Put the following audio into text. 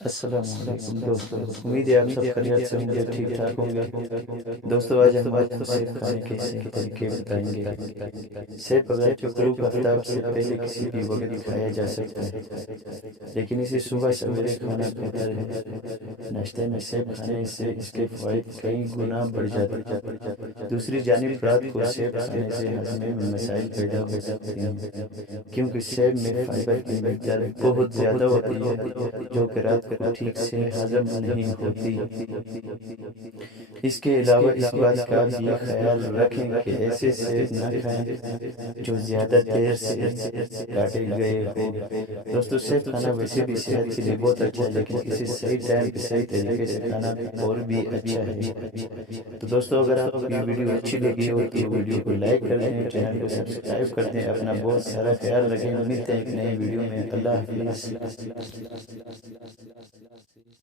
السلام علیکم دوستوں، امید ہے آپ سب خیریت سے ہوں گے، ٹھیک ٹھاک ہوں گے۔ دوستوں آج ہم آپ کو سیب کھانے کے صحیح طریقے بتائیں گے۔ سیب اگر غروب آفتاب سے پہلے کسی بھی وقت کھایا جا سکتا ہے، لیکن اسے صبح سویرے کھانا بہتر ہے۔ ناشتے میں سیب کھانے سے اس کے فوائد کئی گنا بڑھ جاتے ہیں۔ دوسری جانب رات کو سیب کھانے سے ہضم میں مسائل پیدا ہو سکتے ہیں، کیونکہ سیب میں فائبر کی مقدار بہت زیادہ ہوتی ہے جو کہ رات کو ٹھیک سے ہضم نہیں ہوتی۔ اس کے علاوہ اس بات کا بھی خیال رکھیں کہ ایسے سیب نہ کھائیں جو زیادہ دیر سے کاٹے گئے ہو۔ دوستو سیب کھانا ویسے بھی صحت کے لیے بہت اچھا ہے، لیکن اسے صحیح ٹائم پہ صحیح طریقے سے کھانا اور بھی اچھا ہے۔ تو دوستو اگر آپ کو یہ ویڈیو اچھی لگی ہو تو ویڈیو کو لائک کر دیں، چینل کو سبسکرائب کر دیں، اپنا بہت سارا خیال رکھیں۔ ملتے ہیں ایک نئی ویڈیو میں۔ اللہ حافظ۔